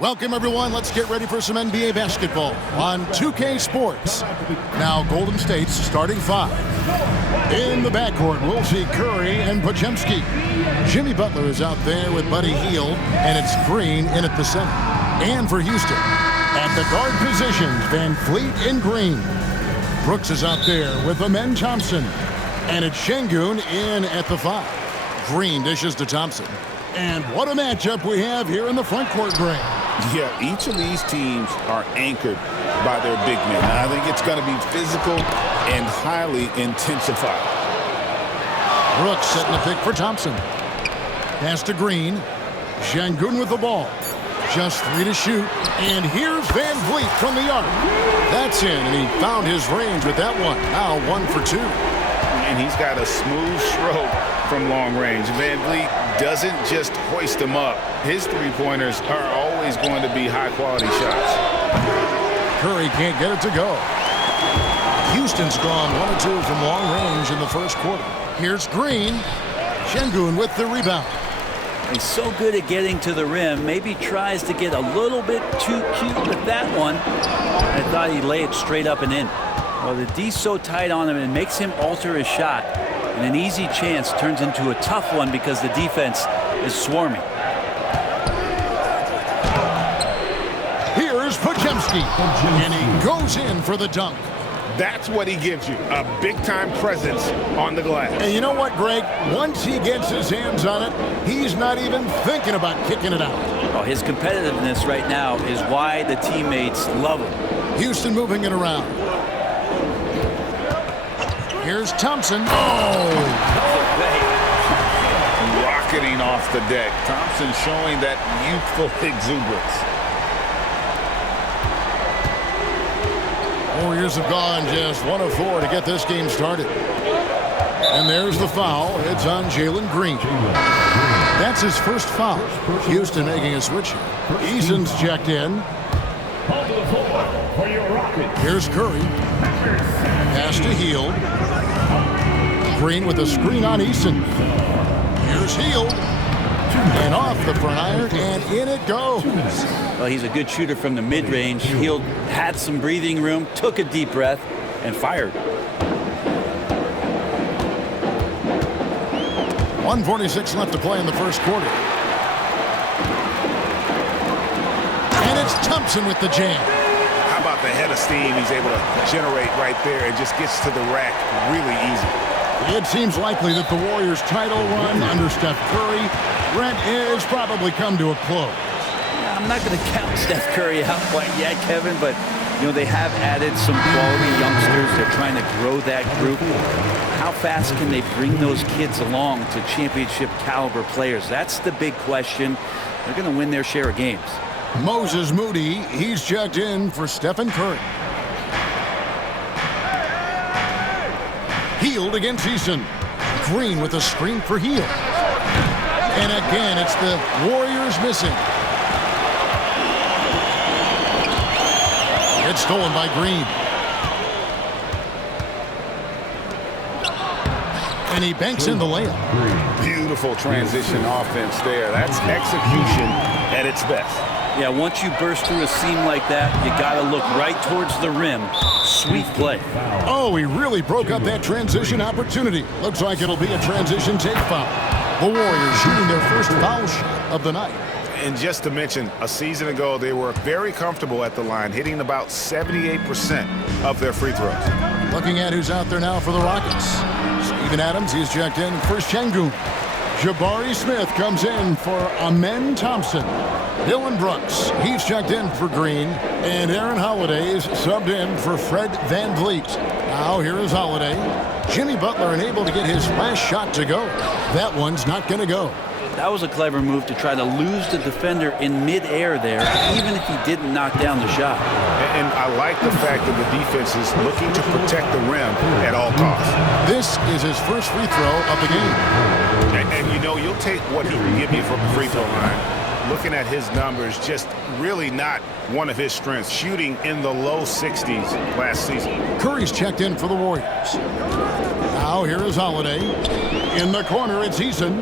Welcome, everyone. Let's get ready for some NBA basketball on 2K Sports. Now, Golden State's starting five. In the backcourt, we'll see Curry and Podziemski. Jimmy Butler is out there with Buddy Hield, and it's Green in at the center. And for Houston, at the guard positions, Van Fleet and Green. Brooks is out there with Amen Thompson. And it's Şengün in at the five. Green dishes to Thompson. And what a matchup we have here in the front court, Greg. Yeah, each of these teams are anchored by their big men. I think it's going to be physical and highly intensified. Brooks setting the pick for Thompson. Pass to Green. Şengün with the ball. Just 3 to shoot. And here's Van Vliet from the arc. That's in, and he found his range with that one. Now 1 for 2. And he's got a smooth stroke from long range. Van Vliet doesn't just hoist them up. His three-pointers are always going to be high-quality shots. Curry can't get it to go. Houston's gone 1 or 2 from long range in the first quarter. Here's Green. Şengün with the rebound. He's so good at getting to the rim. Maybe tries to get a little bit too cute with that one. I thought he'd lay it straight up and in. Well, the D's so tight on him, it makes him alter his shot. And an easy chance turns into a tough one because the defense is swarming. Here's Podziemski, and he goes in for the dunk. That's what he gives you, a big-time presence on the glass. And you know what, Greg? Once he gets his hands on it, he's not even thinking about kicking it out. Oh, his competitiveness right now is why the teammates love him. Houston moving it around. Here's Thompson. Oh! Rocketing off the deck. Thompson showing that youthful exuberance. Warriors have gone just 1 of 4 to get this game started. And there's the foul. It's on Jalen Green. That's his first foul. Houston making a switch here. Eason's checked in. Here's Curry. Pass to Hield. Green with a screen on Eason. Here's Hield. And off the front iron, and in it goes. Well, he's a good shooter from the mid-range. Hield had some breathing room, took a deep breath, and fired. 1:46 left to play in the first quarter. And it's Thompson with the jam. How about the head of steam he's able to generate right there and just gets to the rack really easy. It seems likely that the Warriors' title run under Steph Curry, Brent, has probably come to a close. I'm not going to count Steph Curry out quite yet, Kevin, but you know they have added some quality youngsters. They're trying to grow that group. How fast can they bring those kids along to championship caliber players? That's the big question. They're going to win their share of games. Moses Moody, he's checked in for Stephen Curry. Hield against Eason. Green with a screen for Hield. And again, it's the Warriors missing. It's stolen by Green. And he banks in the layup. Beautiful transition offense there. That's execution at its best. Yeah, once you burst through a seam like that, you got to look right towards the rim. Sweet play. Oh, he really broke up that transition opportunity. Looks like it'll be a transition take foul. The Warriors shooting their first foul shot of the night. And just to mention, a season ago, they were very comfortable at the line, hitting about 78% of their free throws. Looking at who's out there now for the Rockets. Steven Adams, he's checked in for Şengün. Jabari Smith comes in for Amen Thompson. Dylan Brooks, he's checked in for Green. And Aaron Holiday's subbed in for Fred Van Vliet. Now here is Holiday. Jimmy Butler unable to get his last shot to go. That one's not going to go. That was a clever move to try to lose the defender in midair there, even if he didn't knock down the shot. And I like the fact that the defense is looking to protect the rim at all costs. This is his first free throw of the game. And you know, you'll take what he can give you from the free throw line. Looking at his numbers, just really not one of his strengths. Shooting in the low 60s last season. Curry's checked in for the Warriors. Now here is Holiday. In the corner, it's Eason.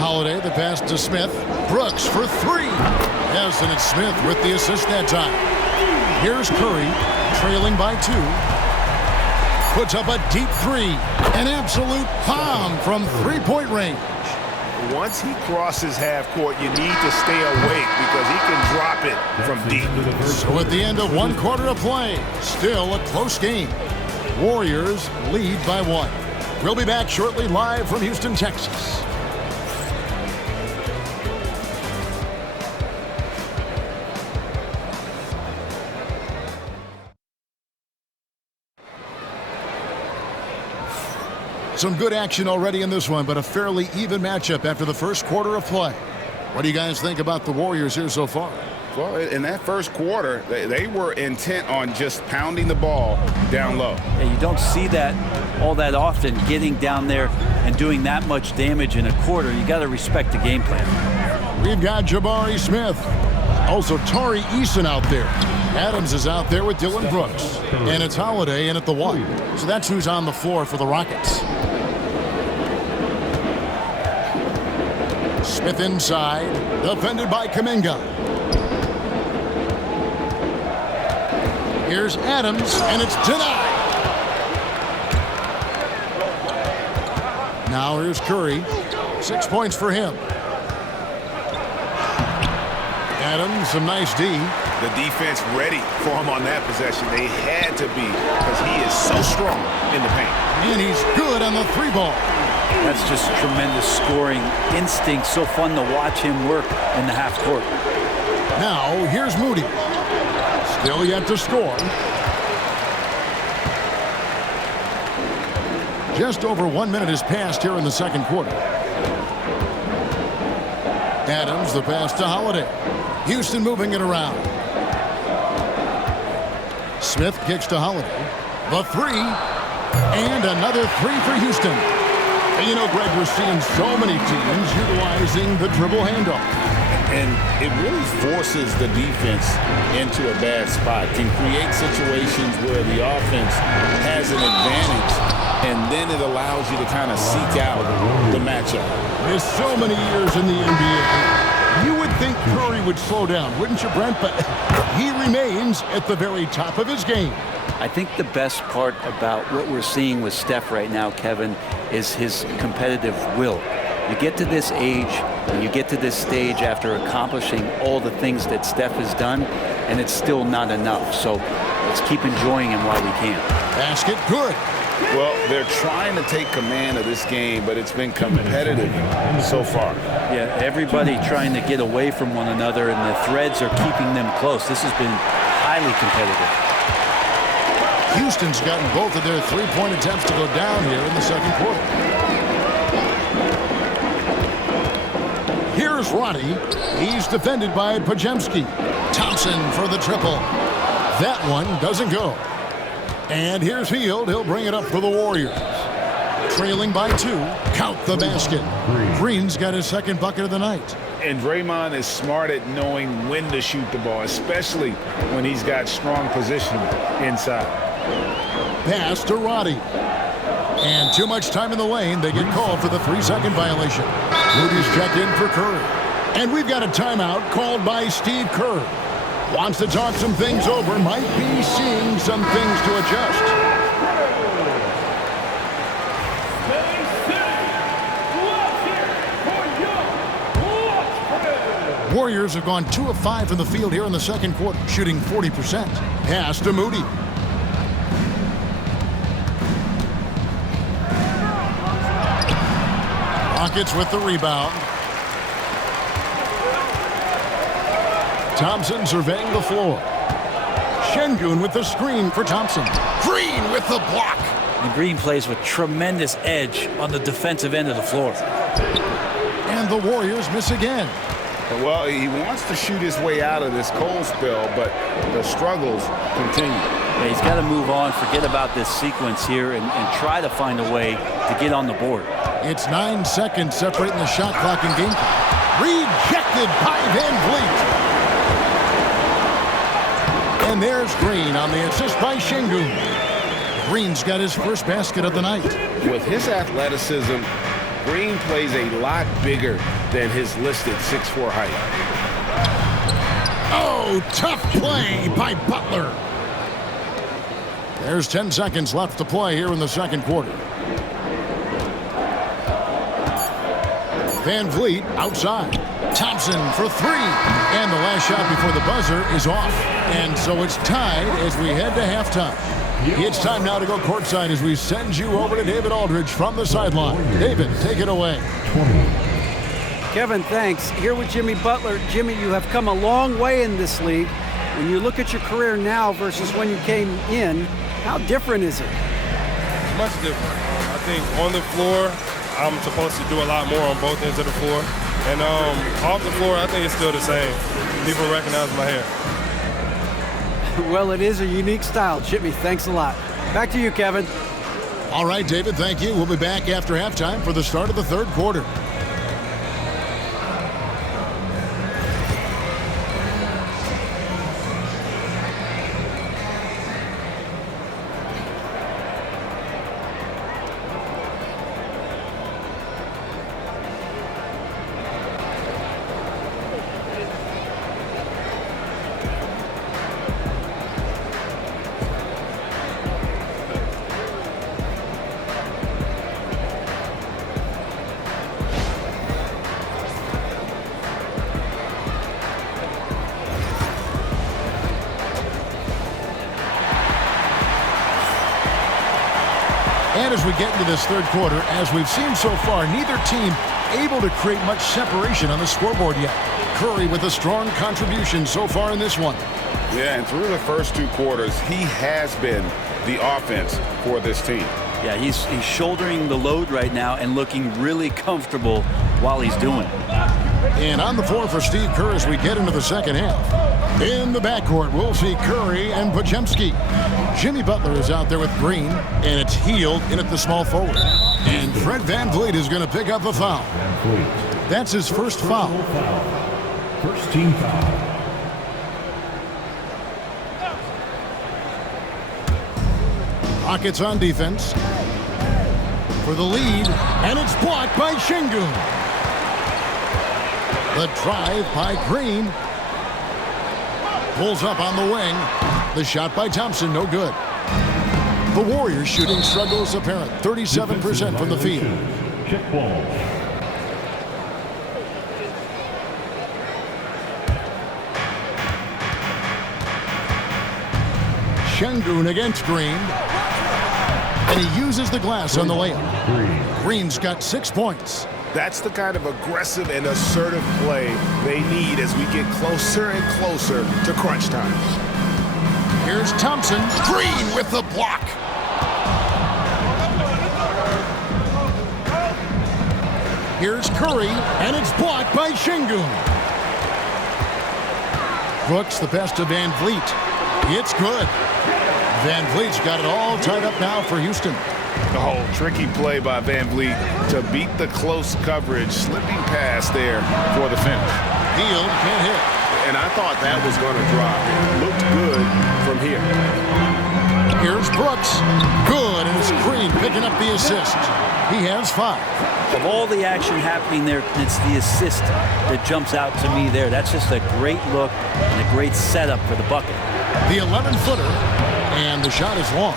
Holiday, the pass to Smith. Brooks for three. Yes, and it's Smith with the assist that time. Here's Curry, trailing by 2. Puts up a deep three. An absolute bomb from three-point range. Once he crosses half court, you need to stay awake because he can drop it from deep. So at the end of 1 quarter of play, still a close game. Warriors lead by 1. We'll be back shortly live from Houston, Texas. Some good action already in this one, but a fairly even matchup after the first quarter of play. What do you guys think about the Warriors here so far? Well, in that first quarter, they were intent on just pounding the ball down low. Yeah, you don't see that all that often, getting down there and doing that much damage in a quarter. You got to respect the game plan. We've got Jabari Smith. Also, Tari Eason out there. Adams is out there with Dylan Brooks. And it's Holiday in at the 1. So that's who's on the floor for the Rockets. Smith inside, defended by Kuminga. Here's Adams, and it's denied. Now here's Curry. 6 points for him. Adams, some nice D. The defense ready for him on that possession. They had to be because he is so strong in the paint. And he's good on the 3 ball. That's just tremendous scoring instinct. So fun to watch him work in the half court. Now, here's Moody. Still yet to score. Just over 1 minute has passed here in the second quarter. Adams, the pass to Holiday. Houston moving it around. Smith kicks to Holiday. The 3. And another 3 for Houston. You know, Greg, we're seeing so many teams utilizing the dribble handoff. And it really forces the defense into a bad spot. Can create situations where the offense has an advantage, and then it allows you to kind of seek out the matchup. There's so many years in the NBA. You would think Curry would slow down, wouldn't you, Brent? But he remains at the very top of his game. I think the best part about what we're seeing with Steph right now, Kevin, is his competitive will. You get to this age and you get to this stage after accomplishing all the things that Steph has done, and it's still not enough. So let's keep enjoying him while we can. Basket good. Well, they're trying to take command of this game, but it's been competitive so far. Yeah, everybody trying to get away from one another, and the threads are keeping them close. This has been highly competitive. Houston's gotten both of their 3-point attempts to go down here in the second quarter. Here's Roddy. He's defended by Podziemski. Thompson for the triple. That one doesn't go. And here's Hield. He'll bring it up for the Warriors. Trailing by 2. Count the basket. Green's got his second bucket of the night. And Draymond is smart at knowing when to shoot the ball, especially when he's got strong position inside. Pass to Roddy. And too much time in the lane. They get called for the 3-second violation. Moody's checked in for Curry. And we've got a timeout called by Steve Kerr. Wants to talk some things over. Might be seeing some things to adjust. Warriors have gone 2 of 5 from the field here in the second quarter, shooting 40%. Pass to Moody. Rockets with the rebound. Thompson surveying the floor. Şengün with the screen for Thompson. Green with the block. And Green plays with tremendous edge on the defensive end of the floor. And the Warriors miss again. Well, he wants to shoot his way out of this cold spell, but the struggles continue. Yeah, he's got to move on, forget about this sequence here, and try to find a way to get on the board. It's 9 seconds separating the shot clock and game clock. Rejected by Van Vliet. And there's Green on the assist by Şengün. Green's got his first basket of the night. With his athleticism, Green plays a lot bigger than his listed 6'4" height. Oh, tough play by Butler. There's 10 seconds left to play here in the second quarter. Van Vliet outside. Thompson for three. And the last shot before the buzzer is off. And so it's tied as we head to halftime. It's time now to go courtside as we send you over to David Aldridge from the sideline. David, take it away. Kevin, thanks. Here with Jimmy Butler. Jimmy, you have come a long way in this league. When you look at your career now versus when you came in, how different is it? It's much different. I think on the floor, I'm supposed to do a lot more on both ends of the floor. And off the floor, I think it's still the same. People recognize my hair. Well, it is a unique style. Jimmy, thanks a lot. Back to you, Kevin. All right, David, thank you. We'll be back after halftime for the start of the third quarter. And as we get into this third quarter, as we've seen so far, neither team able to create much separation on the scoreboard yet. Curry with a strong contribution so far in this one. Yeah, and through the first two quarters, he has been the offense for this team. Yeah, he's shouldering the load right now and looking really comfortable while he's doing it. And on the floor for Steve Kerr as we get into the second half. In the backcourt, we'll see Curry and Podziemski. Jimmy Butler is out there with Green, and it's Hield in at the small forward. And Fred VanVleet is going to pick up a foul. That's his first foul. First team foul. Rockets on defense for the lead, and it's blocked by Şengün. The drive by Green. Pulls up on the wing. The shot by Thompson, no good. The Warriors shooting struggles apparent, 37% from the field. Check ball. Şengün against Green. And he uses the glass on the layup. Green's got 6 points. That's the kind of aggressive and assertive play they need as we get closer and closer to crunch time. Here's Thompson. Green with the block. Here's Curry, and it's blocked by Şengün. Brooks the best of VanVleet. It's good. VanVleet's got it all tied up now for Houston. Oh, tricky play by VanVleet to beat the close coverage, slipping past there for the finish. Hield can't hit. And I thought that was going to drop. Looked good from here. Here's Brooks. Good, and it's Green picking up the assist. He has 5. Of all the action happening there, it's the assist that jumps out to me there. That's just a great look and a great setup for the bucket. The 11-footer, and the shot is long.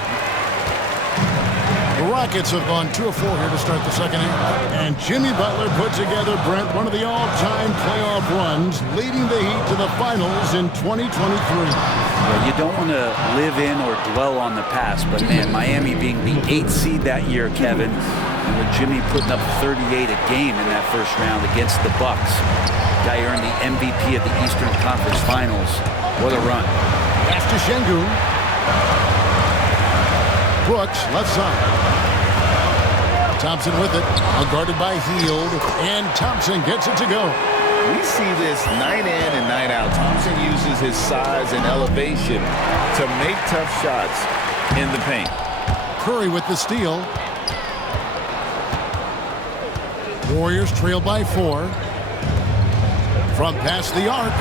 The Rockets have gone 2 of 4 here to start the second half. And Jimmy Butler put together, Brent, one of the all-time playoff runs, leading the Heat to the finals in 2023. Yeah, you don't want to live in or dwell on the past, but man, Miami being the 8th seed that year, Kevin, and with Jimmy putting up 38 a game in that first round against the Bucks. Guy earned the MVP of the Eastern Conference Finals. What a run. Pass to Şengün. Brooks, left side. Thompson with it, guarded by Hield, and Thompson gets it to go. We see this night in and night out. Thompson uses his size and elevation to make tough shots in the paint. Curry with the steal. Warriors trail by 4. From past the arc,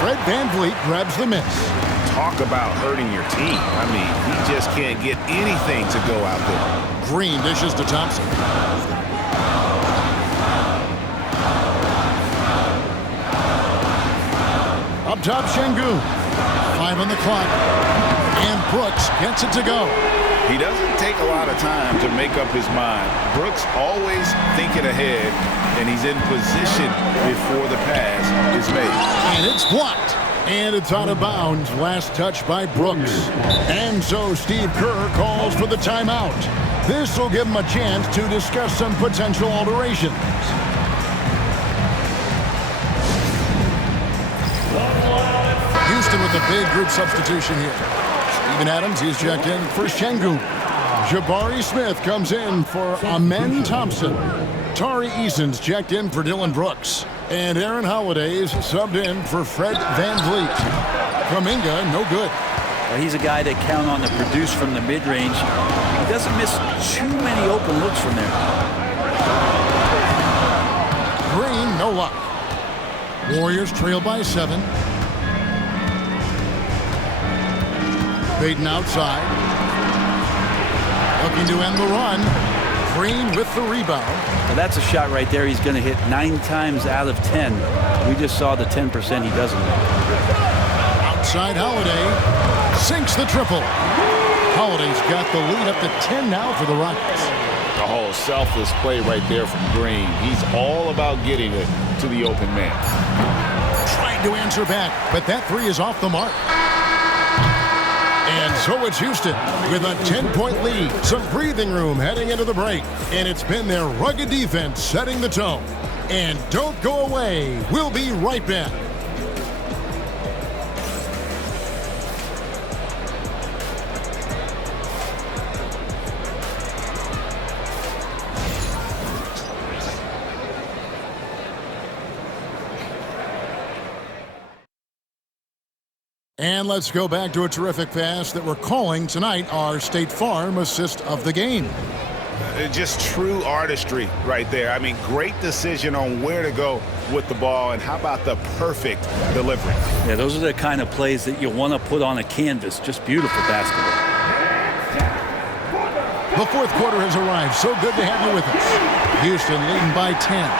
Fred VanVleet grabs the miss. Talk about hurting your team. I mean, he just can't get anything to go out there. Green dishes to Thompson. up top, Şengün. 5 on the clock. And Brooks gets it to go. He doesn't take a lot of time to make up his mind. Brooks always thinking ahead, and he's in position before the pass is made. And it's blocked. And it's out of bounds. Last touch by Brooks. And so Steve Kerr calls for the timeout. This will give him a chance to discuss some potential alterations. Houston with a big group substitution here. Steven Adams, he's checked in for Şengün. Jabari Smith comes in for Amen Thompson. Tari Eason's checked in for Dylan Brooks. And Aaron Holiday's subbed in for Fred VanVleet. Kuminga, no good. Well, he's a guy that count on to produce from the mid-range. He doesn't miss too many open looks from there. Green, no luck. Warriors trail by 7. Payton outside. Looking to end the run. Green with the rebound. Well, that's a shot right there he's going to hit 9 times out of 10. We just saw the 10% he doesn't make. Outside Holiday. Sinks the triple. Holiday's got the lead up to 10 now for the Rockets. The whole selfless play right there from Green. He's all about getting it to the open man. Trying to answer back, but that 3 is off the mark. And so it's Houston with a 10-point lead. Some breathing room heading into the break. And it's been their rugged defense setting the tone. And don't go away. We'll be right back. And let's go back to a terrific pass that we're calling tonight our State Farm assist of the game. Just true artistry right there. I mean, great decision on where to go with the ball, and how about the perfect delivery? Yeah, those are the kind of plays that you want to put on a canvas. Just beautiful basketball. The fourth quarter has arrived. So good to have you with us. Houston leading by 10.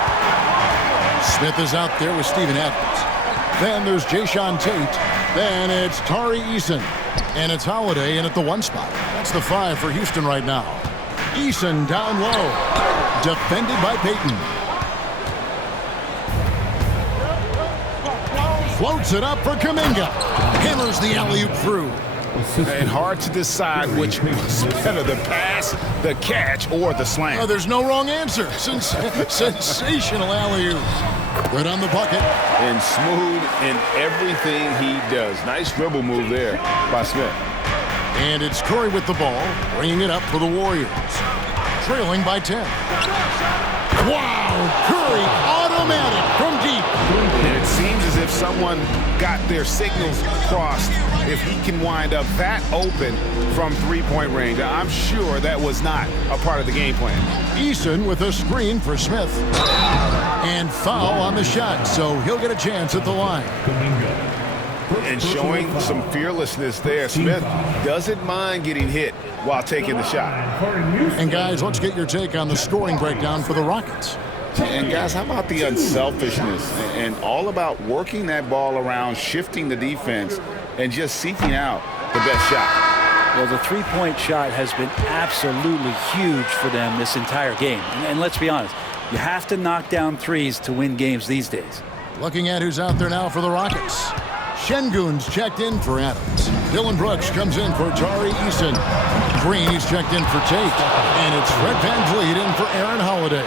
Smith is out there with Steven Adams. Then there's Jayshawn Tate. Then it's Tari Eason. And it's Holiday in at the 1 spot. That's the 5 for Houston right now. Eason down low. Defended by Payton. Floats it up for Kuminga. Hammers the alley-oop through. And hard to decide which was better, the pass, the catch, or the slam. Oh, there's no wrong answer. Sensational alley-oop. Good on the bucket. And smooth in everything he does. Nice dribble move there by Smith. And it's Curry with the ball, bringing it up for the Warriors. Trailing by 10. Wow! Curry, automatic from deep. And it seems as if someone got their signals crossed. If he can wind up that open from three-point range, I'm sure that was not a part of the game plan. Eason with a screen for Smith. And foul on the shot, so he'll get a chance at the line. And showing some fearlessness there. Smith doesn't mind getting hit while taking the shot. And guys, let's get your take on the scoring breakdown for the Rockets. And guys, how about the unselfishness and all about working that ball around, shifting the defense, and just seeking out the best shot? Well, the three-point shot has been absolutely huge for them this entire game. And let's be honest, you have to knock down threes to win games these days. Looking at who's out there now for the Rockets. Şengün's checked in for Adams. Dylan Brooks comes in for Tari Eason. Green, he's checked in for Tate. And it's Fred VanVleet in for Aaron Holiday.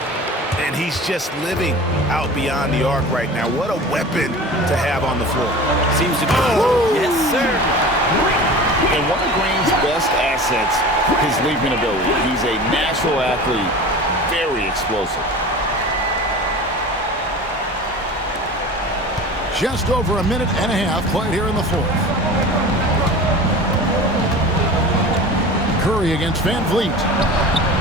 And he's just living out beyond the arc right now. What a weapon to have on the floor. Seems to be. Yes, sir. And one of Green's best assets, his leaping ability. He's a natural athlete, very explosive. Just over a minute and a half played here in the fourth. Curry against VanVleet.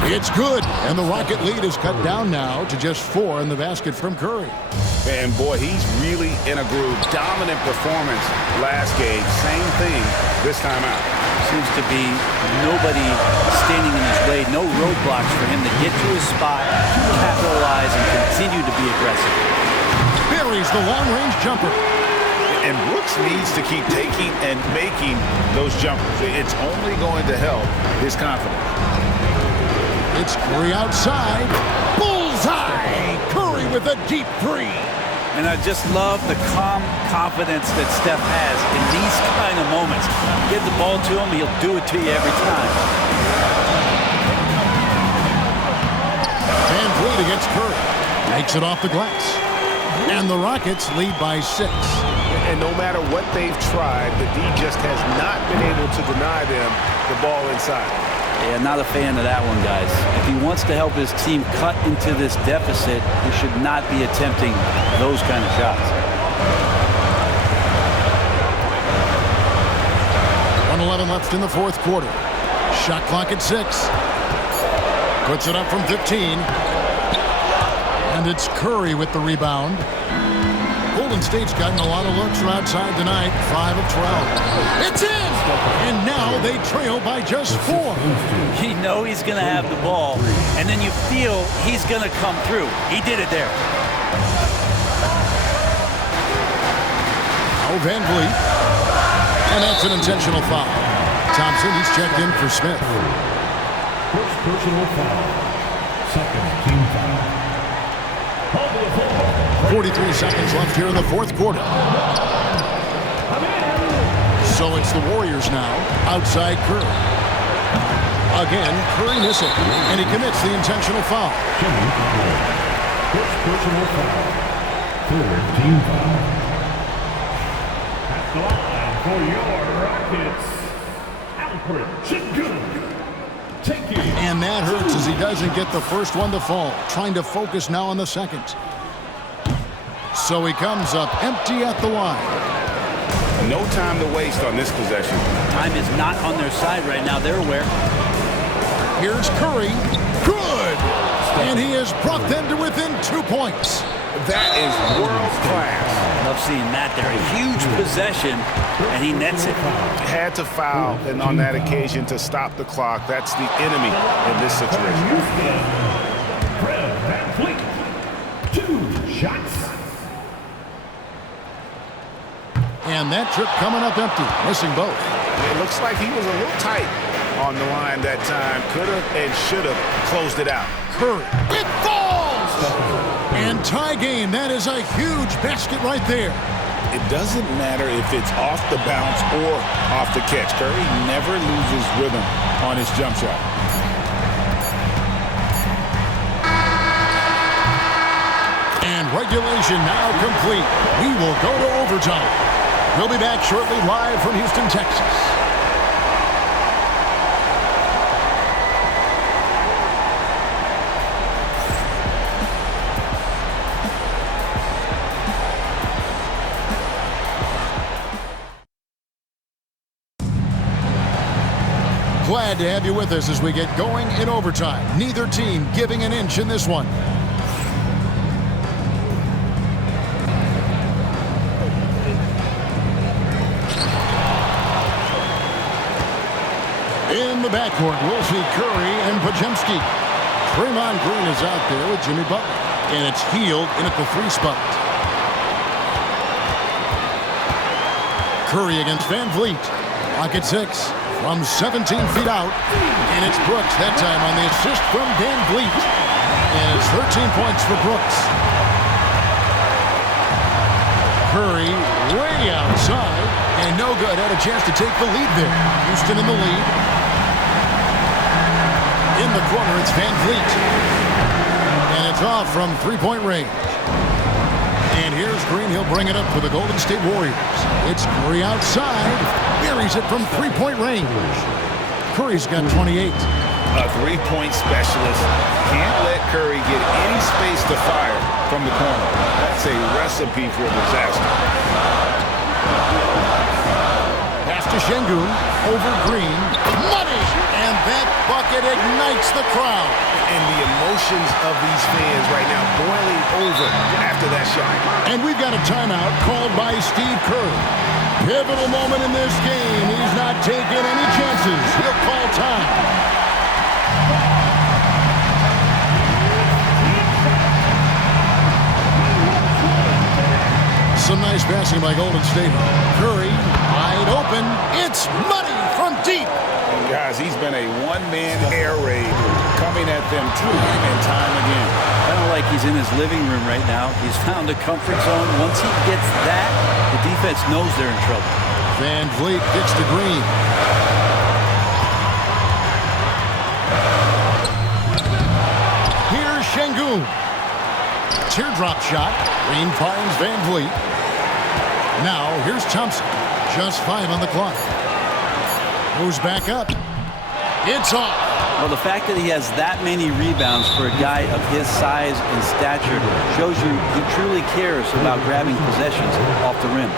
It's good, and the Rocket lead is cut down now to just 4 in the basket from Curry. And boy, he's really in a groove. Dominant performance last game. Same thing this time out. Seems to be nobody standing in his way, no roadblocks for him to get to his spot, capitalize, and continue to be aggressive. Buries the long-range jumper. And Brooks Brooks needs to keep taking and making those jumpers. It's only going to help his confidence. It's Curry outside. Bullseye! Curry with a deep three. And I just love the calm confidence that Steph has in these kind of moments. Get the ball to him, he'll do it to you every time. Van Vliet against Curry. Makes it off the glass. And the Rockets lead by 6. And no matter what they've tried, the D just has not been able to deny them the ball inside. Yeah, not a fan of that one, guys. If he wants to help his team cut into this deficit, he should not be attempting those kind of shots. 1:11 left in the fourth quarter. Shot clock at 6. Puts it up from 15. And it's Curry with the rebound. Golden State's gotten a lot of looks from outside tonight. 5 of 12. It's in! And now they trail by just 4. You know he's going to have the ball, and then you feel he's going to come through. He did it there. Oh, Van Vliet. And that's an intentional foul. Thompson, he's checked in for Smith. First personal foul. Second team foul. 43 seconds left here in the fourth quarter. So it's the Warriors now, outside Curry. Again, Curry missing, and he commits the intentional foul. First personal foul. Third team foul. At the line for your Rockets, Alfred Sengun. And that hurts as he doesn't get the first one to fall. Trying to focus now on the second. So he comes up empty at the line. No time to waste on this possession. Time is not on their side right now. They're aware. Here's Curry. Good! And he has brought them to within 2 points. That is world class. Love seeing that there. A huge possession, and he nets it. Had to foul, and on that occasion to stop the clock. That's the enemy in this situation. Van Vliet. 2 shots. And that trip coming up empty, missing both. It looks like he was a little tight on the line that time. Could have and should have closed it out. Curry. It falls! And tie game. That is a huge basket right there. It doesn't matter if it's off the bounce or off the catch. Curry never loses rhythm on his jump shot. And regulation now complete. We will go to overtime. We'll be back shortly live from Houston, Texas. Glad to have you with us as we get going in overtime. Neither team giving an inch in this one. In the backcourt, we'll see Curry and Podziemski. Draymond Green is out there with Jimmy Butler. And it's Healed in at the 3 spot. Curry against Van Vliet. Lock at 6 from 17 feet out. And it's Brooks that time on the assist from Van Vliet. And it's 13 points for Brooks. Curry way outside. And no good. Had a chance to take the lead there. Houston in the lead. In the corner, it's Van Vliet. And it's off from 3-point range. And here's Green. He'll bring it up for the Golden State Warriors. It's Curry outside. Buries it from 3-point range. Curry's got 28. A 3-point specialist can't let Curry get any space to fire from the corner. That's a recipe for disaster. Pass to Sengun. Over Green. Money! And that bucket ignites the crowd. And the emotions of these fans right now boiling over after that shot. And we've got a timeout called by Steve Kerr. Pivotal moment in this game. He's not taking any chances. He'll call time. So Some nice passing by Golden State. Curry, wide open. It's money from deep. And guys, he's been a one-man air raid coming at them time and time again. Kind of like he's in his living room right now. He's found a comfort zone. Once he gets that, the defense knows they're in trouble. Van Vliet gets to Green. Here's Şengün. Teardrop shot. Green finds Van Vliet. Now here's Thompson. Just 5 on the clock. Goes back up. It's off. Well, the fact that he has that many rebounds for a guy of his size and stature shows you he truly cares about grabbing possessions off the rim.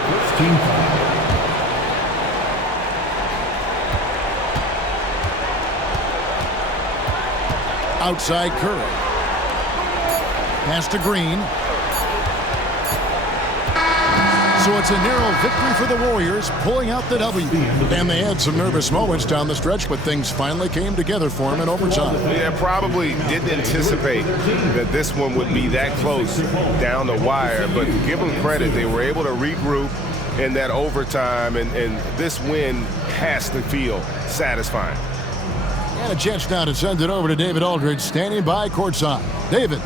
Outside Curry. Pass to Green. So it's a narrow victory for the Warriors, pulling out the W. And they had some nervous moments down the stretch, but things finally came together for them in overtime. Yeah, probably didn't anticipate that this one would be that close down the wire, but give them credit. They were able to regroup in that overtime, and this win has to feel satisfying. And a chance now to send it over to David Aldridge, standing by courtside. David.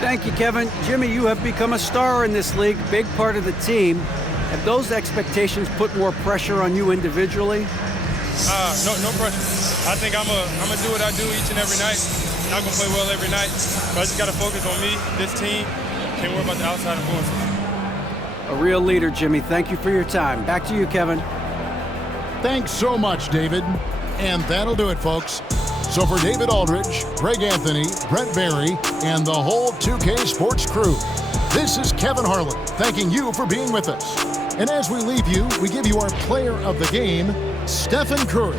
Thank you, Kevin. Jimmy, you have become a star in this league, big part of the team. Have those expectations put more pressure on you individually? No pressure. I think I'm gonna do what I do each and every night. Not gonna play well every night, but I just gotta focus on me, this team. Can't worry about the outside influences. A real leader, Jimmy. Thank you for your time. Back to you, Kevin. Thanks so much, David. And that'll do it, folks. So for David Aldridge, Greg Anthony, Brent Barry, and the whole 2K Sports crew, this is Kevin Harlan thanking you for being with us. And as we leave you, we give you our player of the game, Stephen Curry.